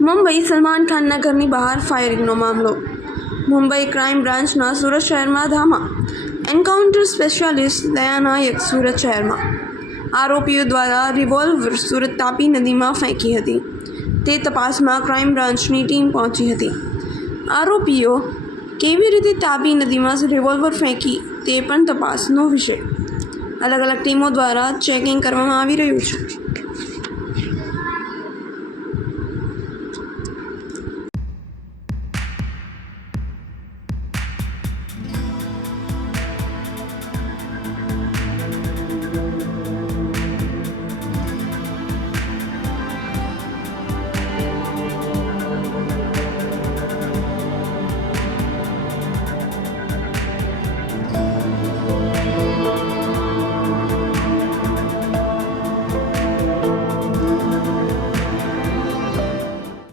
મુંબઈ સલમાન ખાનના ઘરની બહાર ફાયરિંગનો મામલો. મુંબઈ ક્રાઇમ બ્રાન્ચના સુરત શહેરમાં ધામા. એન્કાઉન્ટર સ્પેશિયાલિસ્ટ દયા નાયક સુરત શહેરમાં. આરોપીઓ દ્વારા રિવોલ્વર સુરત તાપી નદીમાં ફેંકી હતી. તે તપાસમાં ક્રાઇમ બ્રાન્ચની ટીમ પહોંચી હતી. આરોપીઓ કેવી રીતે તાપી નદીમાં રિવોલ્વર ફેંકી તે પણ તપાસનો વિષય. અલગ અલગ ટીમો દ્વારા ચેકિંગ કરવામાં આવી રહ્યું છે.